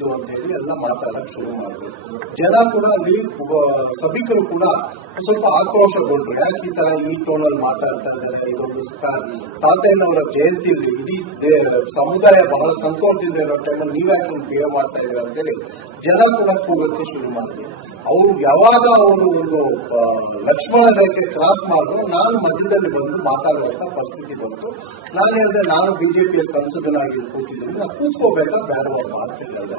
ಇದು ಅಂತ ಹೇಳಿ ಎಲ್ಲ ಮಾತಾಡಕ್ ಶುರು ಮಾಡಿದ್ರು. ಜನ ಕೂಡ ಅಲ್ಲಿ ಸಭಿಕರು ಕೂಡ ಸ್ವಲ್ಪ ಆಕ್ರೋಶಗೊಂಡ್ರು. ಯಾಕೆ ಈ ತರ ಈ ಟೋನಲ್ಲಿ ಮಾತಾಡ್ತಾ ಇದ್ದಾರೆ, ಇದೊಂದು ತಾತಯ್ಯನವರ ಜಯಂತಿಯಲ್ಲಿ ಇಡೀ ಸಮುದಾಯ ಬಹಳ ಸಂತೋಷದಿಂದ ಇರೋ ಟೈಮಲ್ಲಿ ನೀವ್ಯಾಕೆ ಬಿಹೇವ್ ಮಾಡ್ತಾ ಇದ್ದೀರಾ ಅಂತೇಳಿ ಜನ ಕೂಡ ಕೂಗಕ್ಕೆ ಶುರು ಮಾಡಿದ್ರು. ಅವರು ಯಾವಾಗ ಅವರು ಒಂದು ಲಕ್ಷ್ಮಣ ರೇಖೆ ಕ್ರಾಸ್ ಮಾಡಿದ್ರು, ನಾನು ಮಧ್ಯದಲ್ಲಿ ಬಂದು ಮಾತಾಡುವಂತ ಪರಿಸ್ಥಿತಿ ಬಂತು. ನಾನು ಹೇಳಿದೆ, ನಾನು ಬಿಜೆಪಿಯ ಸಂಸದನಾಗಿ ಕೂತಿದ್ದೀನಿ, ನಾನು ಕೂತ್ಕೋಬೇಕಾ ಬೇಡವಲ್ಲ ಅಂತ ಹೇಳಿದೆ.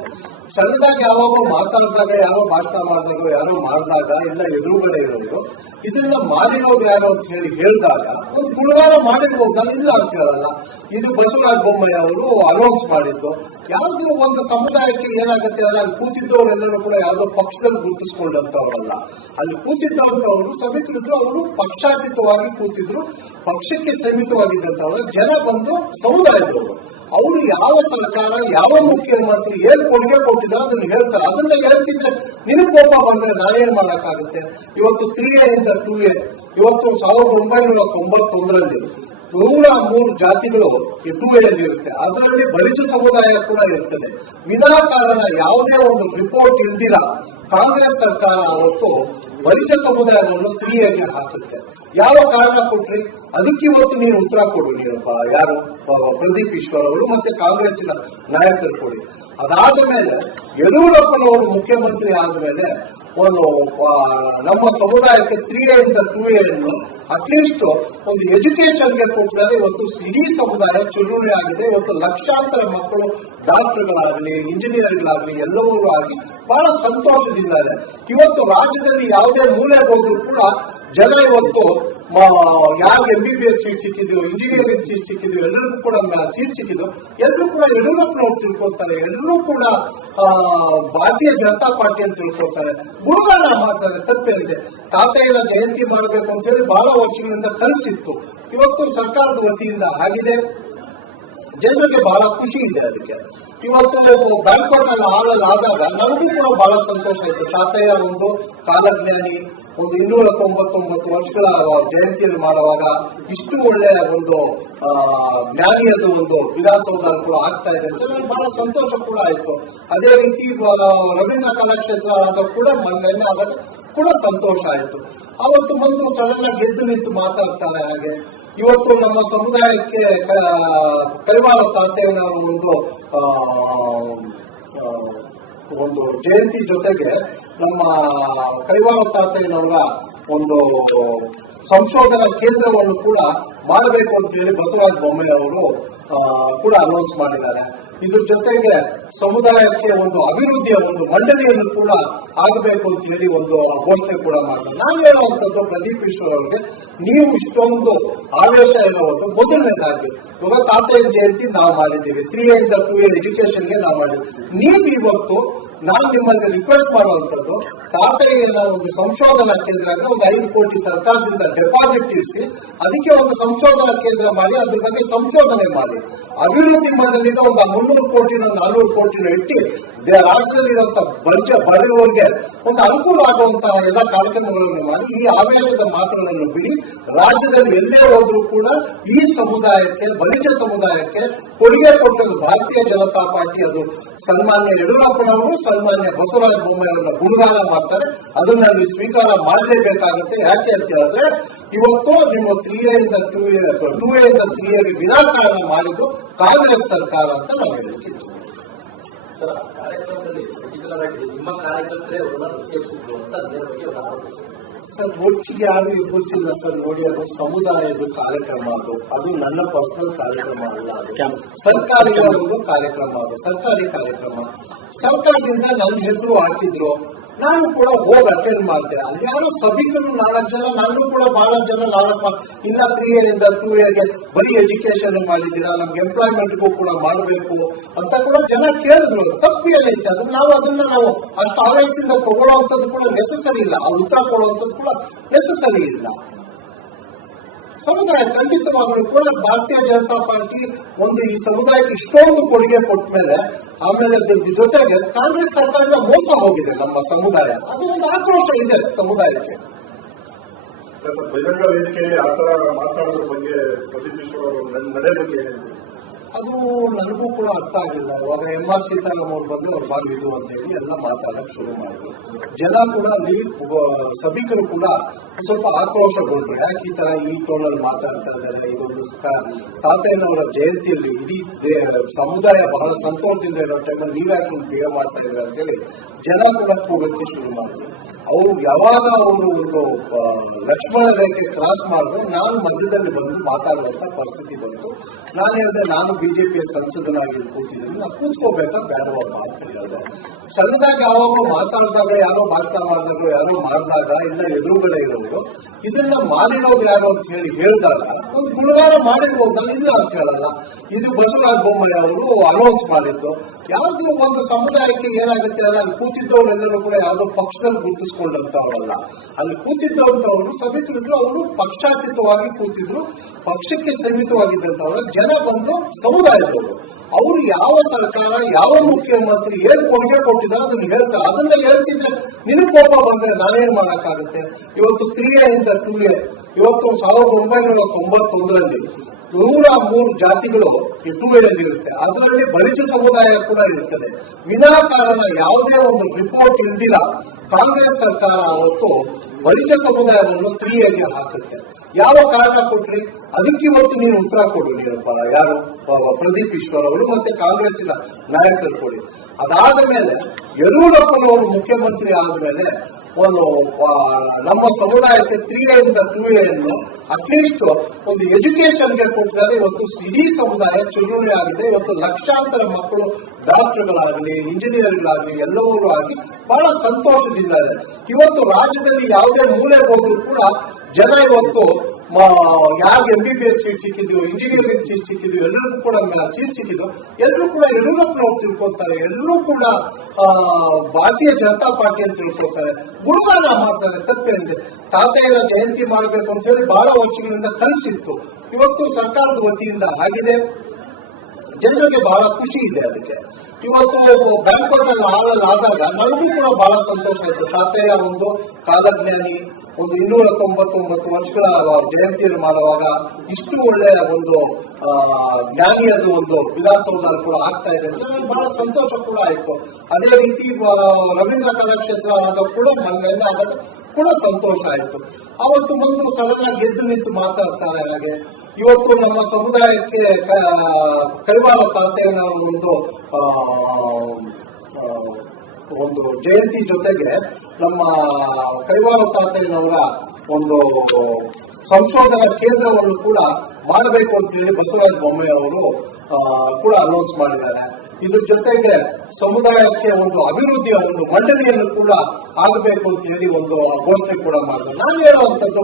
ಸಣ್ಣದಾಗಿ ಯಾವಾಗ ಮಾತಾಡಿದಾಗ, ಯಾರೋ ಭಾಷಣ ಮಾಡಿದಾಗ, ಯಾರೋ ಮಾಡಿದಾಗ ಇಲ್ಲ ಎದುರುಗಡೆ ಇರೋರು ಇದನ್ನ ಮಾಡಿರೋದು ಯಾರು ಅಂತ ಹೇಳಿ ಹೇಳಿದಾಗ ಒಂದು ಗುಣಗಾನ ಮಾಡಿರ್ಬೋದು, ನಾನು ಇಲ್ಲ ಅಂತ ಹೇಳಲ್ಲ. ಇದು ಬಸವರಾಜ ಬೊಮ್ಮಾಯಿ ಅವರು ಅನೌನ್ಸ್ ಮಾಡಿದ್ದು. ಯಾವ್ದು ಒಂದು ಸಮುದಾಯಕ್ಕೆ ಏನಾಗುತ್ತೆ, ಅಲ್ಲಿ ಕೂತಿದ್ದವರೆಲ್ಲರೂ ಕೂಡ ಯಾವುದೋ ಪಕ್ಷದಲ್ಲಿ ಗುರುತಿಸಿಕೊಂಡಂತವರಲ್ಲ. ಅಲ್ಲಿ ಕೂತಿದ್ದಂತವರು ಸಭಿಕರಿದ್ರು, ಅವರು ಪಕ್ಷಾತೀತವಾಗಿ ಕೂತಿದ್ರು, ಪಕ್ಷಕ್ಕೆ ಸೀಮಿತವಾಗಿದ್ದಂತವರು. ಜನ ಬಂದು ಸಮುದಾಯದವರು, ಅವರು ಯಾವ ಸರ್ಕಾರ, ಯಾವ ಮುಖ್ಯಮಂತ್ರಿ ಏನ್ ಕೊಡುಗೆ ಕೊಟ್ಟಿದ್ರು ಅದನ್ನ ಹೇಳ್ತಾರೆ. ಅದನ್ನ ಹೇಳ್ತಿದ್ರೆ ನಿನಗೆ ಕೋಪ ಬಂದ್ರೆ ನಾನೇನ್ ಮಾಡಕ್ಕಾಗುತ್ತೆ. ಇವತ್ತು 3A ಇಂದ 2A, ಇವತ್ತು 1991ರಲ್ಲಿ 103 ಜಾತಿಗಳು 2A ಅಲ್ಲಿ ಇರುತ್ತೆ. ಅದರಲ್ಲಿ ಬಲಿಜ ಸಮುದಾಯ ಕೂಡ ಇರ್ತದೆ. ವಿನಾಕಾರಣ ಯಾವುದೇ ಒಂದು ರಿಪೋರ್ಟ್ ಇಲ್ದಿರ ಕಾಂಗ್ರೆಸ್ ಸರ್ಕಾರ ಅವತ್ತು ಬಲಿಜ ಸಮುದಾಯವನ್ನು 3Aಗೆ ಹಾಕುತ್ತೆ. ಯಾವ ಕಾರಣ ಕೊಟ್ರಿ ಅದಕ್ಕೆ ಇವತ್ತು ನೀನು ಉತ್ತರ ಕೊಡು. ನೀನು ಯಾರು ಪ್ರದೀಪ್ ಈಶ್ವರ್ ಅವರು ಮತ್ತೆ ಕಾಂಗ್ರೆಸ್ಸಿನ ನಾಯಕರು ಕೊಡಿ. ಅದಾದ ಮೇಲೆ ಯಡಿಯೂರಪ್ಪನವರು ಮುಖ್ಯಮಂತ್ರಿ ಆದ್ಮೇಲೆ ಒಂದು ನಮ್ಮ ಸಮುದಾಯಕ್ಕೆ 3A ಇಂದ 2A ಅನ್ನು ಅಟ್ಲೀಸ್ಟ್ ಒಂದು ಎಜುಕೇಶನ್ಗೆ ಕೊಟ್ಟಿದ್ದಾರೆ. ಇವತ್ತು ಇಡೀ ಸಮುದಾಯ ಚುರುವಳಿ ಆಗಿದೆ. ಇವತ್ತು ಲಕ್ಷಾಂತರ ಮಕ್ಕಳು ಡಾಕ್ಟರ್ಗಳಾಗಲಿ, ಇಂಜಿನಿಯರ್ಗಳಾಗಲಿ ಎಲ್ಲವೂ ಆಗಿ ಬಹಳ ಸಂತೋಷದಿಂದಾರೆ. ಇವತ್ತು ರಾಜ್ಯದಲ್ಲಿ ಯಾವುದೇ ಮೂಲೆಗೆ ಹೋದ್ರೂ ಕೂಡ ಜನ ಇವತ್ತು ಯಾರಿಗೆ MBBS ಸೀಟ್ ಸಿಕ್ಕಿದ್ವು, ಇಂಜಿನಿಯರಿಂಗ್ ಸೀಟ್ ಸಿಕ್ಕಿದ್ವು, ಎಲ್ಲರಿಗೂ ಕೂಡ ಸೀಟ್ ಸಿಕ್ಕಿದ್ವು, ಎಲ್ಲರೂ ಕೂಡ ಯಡಿಯೂರಪ್ಪನವ್ರು ತಿಳ್ಕೊಳ್ತಾರೆ. ಎಲ್ಲರೂ ಕೂಡ ಭಾರತೀಯ ಜನತಾ ಪಾರ್ಟಿ ಅಂತ ತಿಳ್ಕೊಳ್ತಾರೆ, ಗುಣಗಾನ ಮಾಡ್ತಾರೆ. ತಪ್ಪೇನಿದೆ. ತಾತಯ್ಯನ ಜಯಂತಿ ಮಾಡಬೇಕು ಅಂತ ಹೇಳಿ ಬಹಳ ವರ್ಷಗಳಿಂದ ಕನಸಿತ್ತು. ಇವತ್ತು ಸರ್ಕಾರದ ವತಿಯಿಂದ ಆಗಿದೆ. ಜನರಿಗೆ ಬಹಳ ಖುಷಿ ಇದೆ. ಅದಕ್ಕೆ ಇವತ್ತು ಬ್ಯಾಂಕ್ವೆಟ್ ಹಾಲಲ್ಲಿ ಆದಾಗ ನನಗೂ ಕೂಡ ಬಹಳ ಸಂತೋಷ ಆಯ್ತು. ತಾತಯ್ಯ ಒಂದು ಕಾಲಜ್ಞಾನಿ, ಒಂದು 299 ವರ್ಷಗಳ ಜಯಂತಿಯನ್ನು ಮಾಡುವಾಗ ಇಷ್ಟು ಒಳ್ಳೆಯ ಒಂದು ಜ್ಞಾನಿಯದು ಒಂದು ವಿಧಾನಸೌಧದಲ್ಲಿ ಕೂಡ ಆಗ್ತಾ ಇದೆ ಅಂತ ನನಗೆ ಬಹಳ ಸಂತೋಷ ಕೂಡ ಆಯ್ತು. ಅದೇ ರೀತಿ ರವೀಂದ್ರ ಕಲಾಕ್ಷೇತ್ರ ಆದಾಗ ಕೂಡ ಮೊನ್ನೆ ಆದಾಗ ಕೂಡ ಸಂತೋಷ ಆಯ್ತು. ಅವತ್ತು ಬಂದು ಸಡನ್ ಆಗಿ ಗೆದ್ದು ನಿಂತು ಮಾತಾಡ್ತಾರೆ. ಹಾಗೆ ಇವತ್ತು ನಮ್ಮ ಸಮುದಾಯಕ್ಕೆ ಕೈವಾರ ತಾತಯ್ಯನವರ ಒಂದು ಜಯಂತಿ ಜೊತೆಗೆ ನಮ್ಮ ಕೈವಾರ ತಾತಯ್ಯನವರ ಒಂದು ಸಂಶೋಧನಾ ಕೇಂದ್ರವನ್ನು ಕೂಡ ಮಾಡಬೇಕು ಅಂತ ಹೇಳಿ ಬಸವರಾಜ ಬೊಮ್ಮಾಯಿ ಅವರು ಕೂಡ ಅನೌನ್ಸ್ ಮಾಡಿದ್ದಾರೆ. ಇದ್ರ ಜೊತೆಗೆ ಸಮುದಾಯಕ್ಕೆ ಒಂದು ಅಭಿವೃದ್ಧಿಯ ಒಂದು ಮಂಡಳಿಯನ್ನು ಕೂಡ ಆಗಬೇಕು ಅಂತ ಹೇಳಿ ಒಂದು ಘೋಷಣೆ ಕೂಡ ಮಾಡಿದ್ದಾರೆ. ನಾನು ಹೇಳುವಂಥದ್ದು ಪ್ರದೀಪ್ ಈಶ್ವರ್ ಅವರಿಗೆ, ನೀವು ಇಷ್ಟೊಂದು ಆವೇಶ ಇರುವುದು ಮೊದಲನೇದಾಗಿ ಇವಾಗ ತಾತಯ್ಯ ಜಯಂತಿ ನಾವು ಮಾಡಿದ್ದೀವಿ, 3A ಇಂದ 2A ಎಜುಕೇಶನ್ಗೆ ನಾವು ಮಾಡಿದ್ದೀವಿ. ನೀವು ಇವತ್ತು ನಾನು ನಿಮ್ಮಲ್ಲಿ ರಿಕ್ವೆಸ್ಟ್ ಮಾಡುವಂಥದ್ದು, ತಾತಯ್ಯನ ಒಂದು ಸಂಶೋಧನಾ ಕೇಂದ್ರ ಅಂದ್ರೆ ಒಂದು 5 ಕೋಟಿ ಸರ್ಕಾರದಿಂದ ಡೆಪಾಸಿಟ್ ಇರಿಸಿ ಅದಕ್ಕೆ ಒಂದು ಸಂಶೋಧನಾ ಕೇಂದ್ರ ಮಾಡಿ ಅದ್ರ ಬಗ್ಗೆ ಸಂಶೋಧನೆ ಮಾಡಿ, ಅಭಿವೃದ್ಧಿ ಮಂಡಳಿಗೆ ಒಂದು 300 ಕೋಟಿನ 400 ಕೋಟಿನ ಇಟ್ಟು ರಾಜ್ಯದಲ್ಲಿರುವಂತಹ ಬಡವರಿಗೆ ಒಂದು ಅನುಕೂಲ ಆಗುವಂತಹ ಎಲ್ಲ ಕಾರ್ಯಕ್ರಮಗಳನ್ನು ಮಾಡಿ ಈ ಆವೇಶದ ಮಾತುಗಳನ್ನು ಬಿಡಿ. ರಾಜ್ಯದಲ್ಲಿ ಎಲ್ಲೇ ಹೋದ್ರೂ ಕೂಡ ಈ ಸಮುದಾಯಕ್ಕೆ, ಬಲಿಜ ಸಮುದಾಯಕ್ಕೆ ಕೊಡುಗೆ ಕೊಟ್ಟಿರೋದು ಭಾರತೀಯ ಜನತಾ ಪಾರ್ಟಿ. ಅದು ಸನ್ಮಾನ್ಯ ಯಡಿಯೂರಪ್ಪನವರು, ಸನ್ಮಾನ್ಯ ಬಸವರಾಜ ಬೊಮ್ಮಾಯಿ ಅವರನ್ನ ಗುಣಗಾನ ಮಾಡ್ತಾರೆ. ಅದನ್ನ ನೀವು ಸ್ವೀಕಾರ ಮಾಡಲೇಬೇಕಾಗುತ್ತೆ. ಯಾಕೆ ಅಂತ ಹೇಳಿದ್ರೆ ಇವತ್ತು ನಿಮ್ಮ 3A ಇಂದ 3Aಗೆ ವಿನಾಕಾರಣ ಮಾಡಿದ್ದು ಕಾಂಗ್ರೆಸ್ ಸರ್ಕಾರ ಅಂತ ನಾವು ಹೇಳಲಿಕ್ಕಿತ್ತು. ಸರ್, ಕಾರ್ಯಕ್ರಮದಲ್ಲಿ ಪರ್ಟಿಕ್ಯುಲರ್ ಆಗಿ ನಿಮ್ಮ ಕಾರ್ಯಕರ್ತರೇ ಅವರನ್ನ ಉತ್ತೇಜಿಸಿದ್ರು ಅಂತ ಅದರ ಬಗ್ಗೆ ಸರ್, ಒಟ್ಟಿಗೆ ಯಾರು ಎಬ್ಬರಿಸಿಲ್ಲ ಸರ್. ನೋಡಿ, ಅದು ಸಮುದಾಯದ ಕಾರ್ಯಕ್ರಮ, ಅದು ನನ್ನ ಪರ್ಸನಲ್ ಕಾರ್ಯಕ್ರಮ ಅಲ್ಲ. ಅದು ಸರ್ಕಾರಿ ಒಂದು ಕಾರ್ಯಕ್ರಮ, ಅದು ಸರ್ಕಾರಿ ಕಾರ್ಯಕ್ರಮ. ಸರ್ಕಾರದಿಂದ ನನ್ನ ಹೆಸರು ಹಾಕಿದ್ರು, ನಾನು ಕೂಡ ಹೋಗಿ ಅಟೆಂಡ್ ಮಾಡಿದೆ. ಅಲ್ಲಿ ಯಾರೋ ಸಭಿಕರು 4 ಜನ, ನಾನು ಕೂಡ ಬಹಳ ಜನ 4 ಇನ್ನ 3A ಇಂದ 2Aಗೆ ಬರೀ ಎಜುಕೇಶನ್ ಮಾಡಿದ್ದೀರಾ, ನಮ್ಗೆ ಎಂಪ್ಲಾಯ್ಮೆಂಟ್ಗೂ ಕೂಡ ಮಾಡಬೇಕು ಅಂತ ಕೂಡ ಜನ ಕೇಳಿದ್ರು. ತಪ್ಪೇನೈತೆ ಅದು? ಅದನ್ನ ನಾವು ಅಷ್ಟು ಆವೇಶದಿಂದ ತಗೊಳ್ಳುವಂಥದ್ದು ಕೂಡ ನೆಸಸರಿ ಇಲ್ಲ. ಆ ಉತ್ತರ ಕೊಡುವಂಥದ್ದು ಕೂಡ ನೆಸಸರಿ ಇಲ್ಲ. ಸಮುದಾಯ ಖಂಡಿತವಾಗ್ಲೂ ಕೂಡ ಭಾರತೀಯ ಜನತಾ ಪಾರ್ಟಿ ಒಂದು ಈ ಸಮುದಾಯಕ್ಕೆ ಇಷ್ಟೊಂದು ಕೊಡುಗೆ ಕೊಟ್ಟ ಮೇಲೆ ಆಮೇಲೆ ಅದ್ರ ಜೊತೆಗೆ ಕಾಂಗ್ರೆಸ್ ಸರ್ಕಾರದಿಂದ ಮೋಸ ಹೋಗಿದೆ ನಮ್ಮ ಸಮುದಾಯ. ಅದು ಒಂದು ಆಕ್ರೋಶ ಇದೆ ಸಮುದಾಯಕ್ಕೆ. ಬಹಿರಂಗ ವೇದಿಕೆಯಲ್ಲಿ ಆತರ ಮಾತಾಡೋದ್ರ ಬಗ್ಗೆ ಪ್ರದೀಪ್ ಈಶ್ವರ್ ಅವರ ನಡೆ ಬಗ್ಗೆ ಅದು ನನಗೂ ಕೂಡ ಅರ್ಥ ಆಗಿಲ್ಲ. ಇವಾಗ MR ಸೀತಾರಾಮ್ ಅವ್ರು ಬಂದು ಅವ್ರು ಮಾಡಿದ್ದು ಅಂತ ಹೇಳಿ ಎಲ್ಲ ಮಾತಾಡಕ್ ಶುರು ಮಾಡಿದ್ರು. ಜನ ಕೂಡ ಅಲ್ಲಿ ಸಭಿಕರು ಕೂಡ ಸ್ವಲ್ಪ ಆಕ್ರೋಶಗೊಂಡ್ರು. ಯಾಕೆ ಈ ತರ ಈ ಟೋನಲ್ಲಿ ಮಾತಾಡ್ತಾ ಇದ್ದಾರೆ, ಇದೊಂದು ತಾತಯ್ಯನವರ ಜಯಂತಿಯಲ್ಲಿ ಇಡೀ ಸಮುದಾಯ ಬಹಳ ಸಂತೋಷದಿಂದ ಇರೋ ಟೈಮಲ್ಲಿ ನೀವ್ಯಾಕೆ ಹಿಂಗೆ ಬಿಹೇವ್ ಮಾಡ್ತಾ ಇದ್ದಾರೆ ಅಂತ ಹೇಳಿ ಜನ ಕೂಡ ಕೂಗಕ್ಕೆ ಶುರು ಮಾಡಿದ್ರು. ಅವರು ಯಾವಾಗ ಅವರು ಒಂದು ಲಕ್ಷ್ಮಣ ರೇಖೆ ಕ್ರಾಸ್ ಮಾಡಿದ್ರು, ನಾನು ಮಧ್ಯದಲ್ಲಿ ಬಂದು ಮಾತಾಡುವಂತ ಪರಿಸ್ಥಿತಿ ಬಂತು. ನಾನು ಹೇಳಿದೆ, ನಾನು ಬಿಜೆಪಿಯ ಸಂಸದನಾಗಿ ಕೂತಿದ್ದೀನಿ, ನಾನು ಕೂತ್ಕೋಬೇಕಾ ಬೇಡವಪ್ಪ ಅಂತ ಹೇಳಿದೆ. ಸಣ್ಣದಾಗಿ ಯಾವಾಗ ಮಾತಾಡಿದಾಗ, ಯಾರೋ ಭಾಷಣ ಮಾಡಿದಾಗ, ಯಾರೋ ಮಾಡಿದಾಗ ಇಲ್ಲ ಎದುರುಗಡೆ ಇರೋರು ಇದನ್ನ ಮಾಡಿರೋದು ಯಾರು ಅಂತ ಹೇಳಿದಾಗ ಒಂದು ಗುಣಗಾನ ಮಾಡಿರ್ಬೋದು, ನಾನು ಇಲ್ಲ ಅಂತ ಹೇಳಲ್ಲ. ಇದು ಬಸವರಾಜ ಬೊಮ್ಮಾಯಿ ಅವರು ಅನೌನ್ಸ್ ಮಾಡಿದ್ದು. ಯಾವ್ದು ಒಂದು ಸಮುದಾಯಕ್ಕೆ ಏನಾಗುತ್ತೆ ಅಲ್ಲ, ಅಲ್ಲಿ ಕೂತಿದ್ದವರೆಲ್ಲರೂ ಕೂಡ ಯಾವುದೋ ಪಕ್ಷದಲ್ಲಿ ಗುರುತಿಸ್ಕೊಂಡಂತವರಲ್ಲ. ಅಲ್ಲಿ ಕೂತಿದ್ದವಂತವರು ಸಭಿಕರಿದ್ರು, ಅವರು ಪಕ್ಷಾತೀತವಾಗಿ ಕೂತಿದ್ರು, ಪಕ್ಷಕ್ಕೆ ಸೀಮಿತವಾಗಿದ್ದಂತವ್ರ ಜನ ಬಂದು ಸಮುದಾಯದವರು. ಅವರು ಯಾವ ಸರ್ಕಾರ, ಯಾವ ಮುಖ್ಯಮಂತ್ರಿ ಏನ್ ಕೊಡುಗೆ ಕೊಟ್ಟಿದ್ದಾರೆ ಅದನ್ನ ಹೇಳ್ತಾರೆ. ಅದನ್ನ ಹೇಳ್ತಿದ್ರೆ ನಿನಗೆ ಕೋಪ ಬಂದ್ರೆ ನಾನೇನ್ ಮಾಡಕ್ಕಾಗುತ್ತೆ? ಇವತ್ತು 3A ಇಂದ 2A, ಇವತ್ತು 1991ರಲ್ಲಿ 103 ಜಾತಿಗಳು 2A ಅಲ್ಲಿ ಇರುತ್ತೆ. ಅದರಲ್ಲಿ ಬಲಿಜ ಸಮುದಾಯ ಕೂಡ ಇರ್ತದೆ. ವಿನಾಕಾರಣ ಯಾವುದೇ ಒಂದು ರಿಪೋರ್ಟ್ ಇಲ್ದಿರ ಕಾಂಗ್ರೆಸ್ ಸರ್ಕಾರ ಅವತ್ತು ಬಲಿಜ ಸಮುದಾಯವನ್ನು 3Aಗೆ ಹಾಕುತ್ತೆ. ಯಾವ ಕಾರಣ ಕೊಟ್ರಿ? ಅದಕ್ಕೆ ಇವತ್ತು ನೀನು ಉತ್ತರ ಕೊಡು. ನೀನು ಯಾರು ಪ್ರದೀಪ್ ಈಶ್ವರ್ ಅವರು ಮತ್ತೆ ಕಾಂಗ್ರೆಸ್ಸಿನ ನಾಯಕರು ಕೊಡಿ. ಅದಾದ ಮೇಲೆ ಯಡಿಯೂರಪ್ಪನವರು ಮುಖ್ಯಮಂತ್ರಿ ಆದ್ಮೇಲೆ ಒಂದು ನಮ್ಮ ಸಮುದಾಯಕ್ಕೆ 3A ಇಂದ 2A ಅನ್ನು ಅಟ್ಲೀಸ್ಟ್ ಒಂದು ಎಜುಕೇಶನ್ಗೆ ಕೊಟ್ಟಿದ್ದಾರೆ. ಇವತ್ತು ಇಡೀ ಸಮುದಾಯ ಚುನಾವಣೆ ಆಗಿದೆ. ಇವತ್ತು ಲಕ್ಷಾಂತರ ಮಕ್ಕಳು ಡಾಕ್ಟರ್ಗಳಾಗಲಿ, ಇಂಜಿನಿಯರ್ಗಳಾಗಲಿ ಎಲ್ಲವೂ ಆಗಿ ಬಹಳ ಸಂತೋಷದಿಂದಾರೆ. ಇವತ್ತು ರಾಜ್ಯದಲ್ಲಿ ಯಾವುದೇ ಮೂಲೆ ಹೋದ್ರೂ ಕೂಡ ಜನ ಇವತ್ತು ಯಾರಿಗೆ MBBS ಸೀಟ್ ಸಿಕ್ಕಿದ್ವು, ಇಂಜಿನಿಯರಿಂಗ್ ಸೀಟ್ ಸಿಕ್ಕಿದ್ವು, ಎಲ್ಲರಿಗೂ ಕೂಡ ಸೀಟ್ ಸಿಕ್ಕಿದ್ವು, ಎಲ್ಲರೂ ಕೂಡ ಯಡಿಯೂರಪ್ಪನವ್ರು ತಿಳ್ಕೊತಾರೆ. ಎಲ್ಲರೂ ಕೂಡ ಭಾರತೀಯ ಜನತಾ ಪಾರ್ಟಿ ಅಂತ ತಿಳ್ಕೊತಾರೆ, ಗುಣಗಾನ ಮಾಡ್ತಾರೆ. ತಪ್ಪೇನಿದೆ? ತಾತಯ್ಯನ ಜಯಂತಿ ಮಾಡಬೇಕು ಅಂತ ಹೇಳಿ ಬಹಳ ವರ್ಷಗಳಿಂದ ಕನಸಿತ್ತು. ಇವತ್ತು ಸರ್ಕಾರದ ವತಿಯಿಂದ ಆಗಿದೆ. ಜನರಿಗೆ ಬಹಳ ಖುಷಿ ಇದೆ. ಅದಕ್ಕೆ ಇವತ್ತು ಬ್ಯಾಂಕ್ವೆಟ್ ಹಾಲಲ್ಲಿ ಆದಾಗ ನನಗೂ ಕೂಡ ಬಹಳ ಸಂತೋಷ ಆಯ್ತು. ತಾತಯ್ಯ ಒಂದು ಕಾಲಜ್ಞಾನಿ, ಒಂದು 299 ವರ್ಷಗಳ ಜಯಂತಿಯನ್ನು ಮಾಡುವಾಗ ಇಷ್ಟು ಒಳ್ಳೆಯ ಒಂದು ಜ್ಞಾನಿಯದು ಒಂದು ವಿಧಾನಸೌಧದಲ್ಲಿ ಕೂಡ ಆಗ್ತಾ ಇದೆ ಅಂತ ನನಗೆ ಬಹಳ ಸಂತೋಷ ಕೂಡ ಆಯ್ತು. ಅದೇ ರೀತಿ ರವೀಂದ್ರ ಕಲಾಕ್ಷೇತ್ರ ಆದಾಗ ಕೂಡ ಮೊನ್ನೆ ಆದಾಗ ಕೂಡ ಸಂತೋಷ ಆಯ್ತು. ಅವತ್ತು ಮುಂದೆ ಸಡನ್ ಆಗಿ ಎದ್ದು ನಿಂತು ಮಾತಾಡ್ತಾರೆ. ಹಾಗೆ ಇವತ್ತು ನಮ್ಮ ಸಮುದಾಯಕ್ಕೆ ಕೈವಾರ ತಾತಯ್ಯನ ಒಂದು ಜಯಂತಿ ಜೊತೆಗೆ ನಮ್ಮ ಕೈವಾರ ತಾತಯ್ಯನವರ ಒಂದು ಸಂಶೋಧನಾ ಕೇಂದ್ರವನ್ನು ಕೂಡ ಮಾಡಬೇಕು ಅಂತ ಹೇಳಿ ಬಸವರಾಜ ಬೊಮ್ಮಾಯಿ ಅವರು ಕೂಡ ಅನೌನ್ಸ್ ಮಾಡಿದ್ದಾರೆ. ಇದ್ರ ಜೊತೆಗೆ ಸಮುದಾಯಕ್ಕೆ ಒಂದು ಅಭಿವೃದ್ಧಿಯ ಒಂದು ಮಂಡಳಿಯನ್ನು ಕೂಡ ಆಗಬೇಕು ಅಂತ ಹೇಳಿ ಒಂದು ಘೋಷಣೆ ಕೂಡ ಮಾಡಿದ್ದಾರೆ. ನಾನು ಹೇಳುವಂತದ್ದು